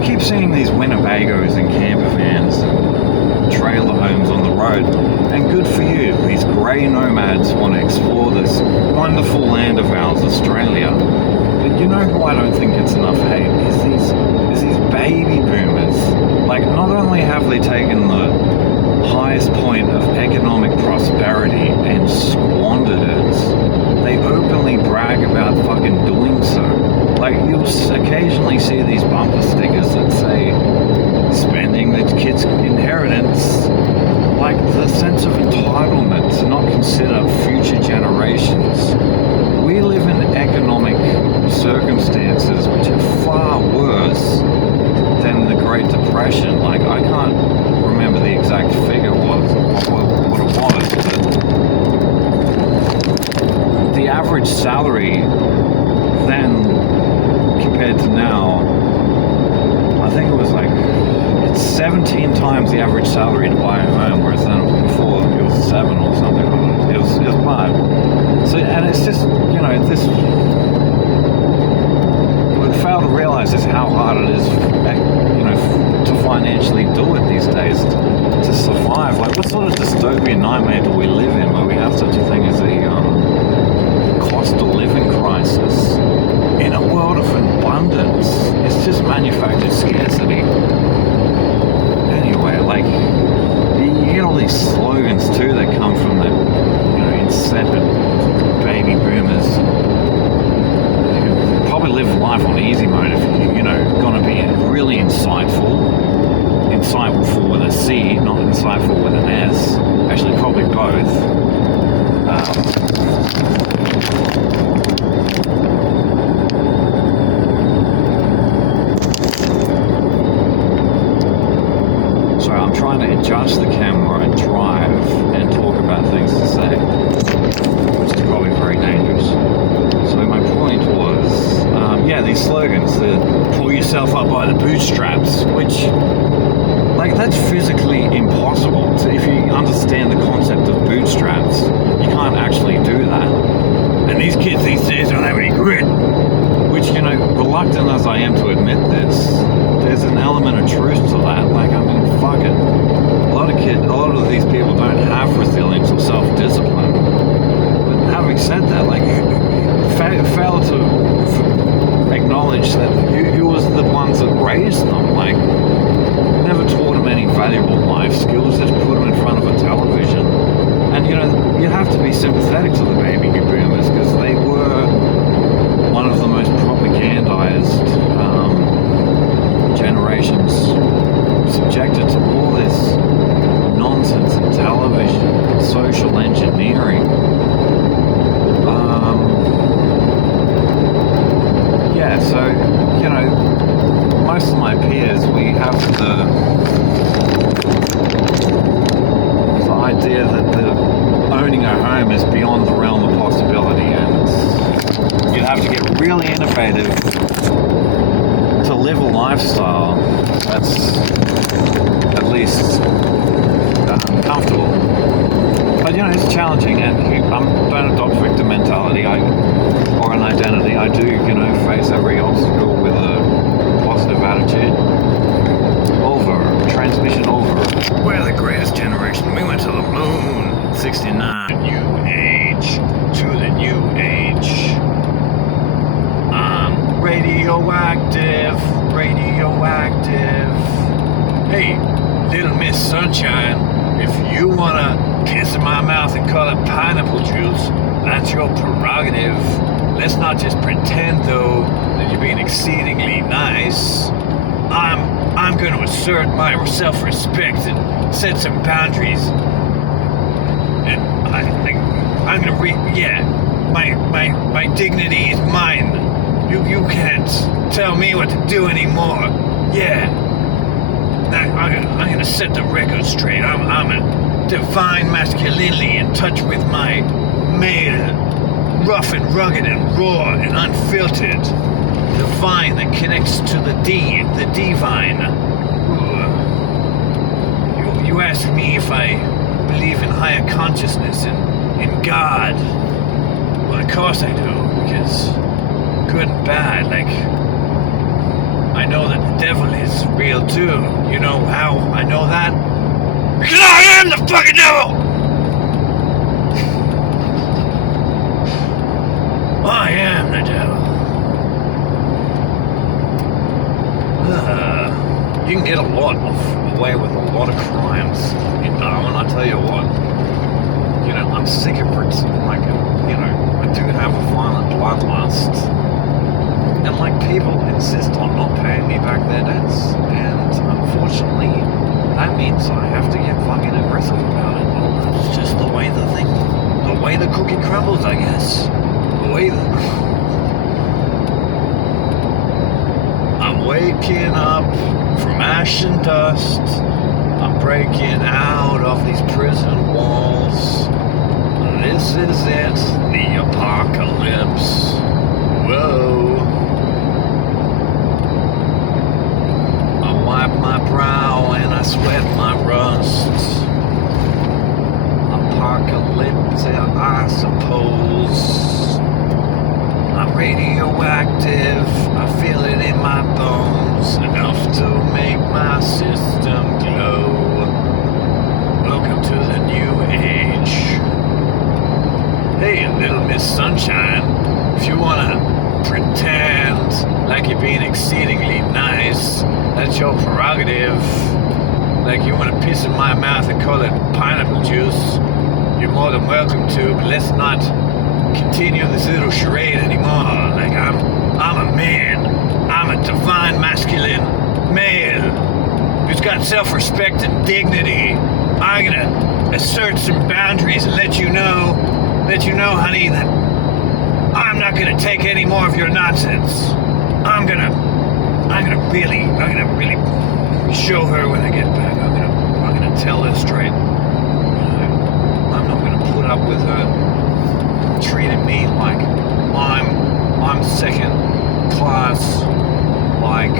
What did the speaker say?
I keep seeing these Winnebagos and camper vans and trailer homes on the road, and good for you. These grey nomads want to explore this wonderful land of ours, Australia. But you know who I don't think it's enough hate? Is these baby boomers. Like, not only have they taken the highest point of economic prosperity and squandered it, they openly brag about fucking doing so. Like, you'll occasionally see these bumper stickers that say, spending the kid's inheritance. Like, the sense of entitlement to not consider future generations. We live in economic circumstances which are far worse than the Great Depression. Like, I can't remember the exact figure what it was, but the average salary then compared to now, I think it was like, it's 17 times the average salary to buy a home, whereas then before it was 7 or something. It was 5. So, and it's just, you know, this, what I fail to realize is how hard it is, you know, to financially do it these days, to survive. Like, what sort of dystopian nightmare do we live in where we have such a thing as a cost of living crisis in a world of abundance? It's just manufactured scarcity. Anyway, like, you get all these slogans too that come from the, you know, insipid baby boomers who probably live life on easy mode if you know, gonna be really insightful with a C, not insightful with an S. Actually, probably both. So I'm trying to adjust the camera and drive and talk about things to say, which is probably very dangerous. So my point was, these slogans, the pull yourself up by the bootstraps, which, like, that's physically impossible. So if you understand the concept of bootstraps, you can't actually do that. And these kids these days don't have any grit, which, you know, reluctant as I am to admit this, there's an element of truth to that. Like, I mean, fuck it. A lot of these people don't have resilience or self-discipline. But having said that, like, fail to acknowledge that who was the ones that raised them. Like, never taught them any valuable life skills, just put them in front of a television. And, you know, you have to be sympathetic to the baby boomers because they were one of the most propagandized generations subjected to all this nonsense in television, social engineering. So, you know, most of my peers, we have the idea that owning a home is beyond the realm of possibility, and you'd have to get really innovative to live a lifestyle that's at least comfortable. But, you know, it's challenging, and I don't adopt victim mentality or an identity. I do, you know, face every obstacle with a positive attitude. Transmission over. We're the greatest generation. We went to the moon. 69. New age. To the new age. Radioactive. Hey, little Miss Sunshine, if you wanna kiss in my mouth and call it pineapple juice, that's your prerogative. Let's not just pretend, though, that you're being exceedingly nice. I'm going to assert my self-respect and set some boundaries. And I'm going to my dignity is mine. You can't tell me what to do anymore. Yeah. I'm going to set the record straight. I'm a divine masculinity in touch with my male, rough and rugged and raw and unfiltered. The vine that connects to the divine. You ask me if I believe in higher consciousness and in God. Well, of course I do, because good and bad, like, I know that devil is real too. You know how I know that? Because I am the fucking devil! I am the devil. You can get away with a lot of crimes in Darwin, I tell you what. You know, I'm sick of it. Like, you know, I do have a violent bloodlust. And, like, people insist on not paying me back their debts. And, unfortunately, that means I have to get fucking aggressive about it. Well, that's just the way the cookie crumbles, I guess. I'm waking up from ash and dust. I'm breaking out of these prison walls. This is it, the apocalypse. Whoa. I wipe my brow and I sweat my rust. Apocalyptic, I suppose. I'm radioactive, I feel it in my bones, enough to make my system glow. Welcome to the new age. Hey, little Miss Sunshine, if you wanna pretend like you're being exceedingly nice, that's your prerogative. Like you wanna piss in my mouth and call it pineapple juice, you're more than welcome to, but let's not continue this little charade anymore. Like I'm a man. I'm a divine masculine male who's got self-respect and dignity. I'm gonna assert some boundaries and let you know, honey, that I'm not gonna take any more of your nonsense. I'm gonna really show her when I get back. I'm gonna tell her straight. I'm not gonna put up with her treating me like I'm second class, like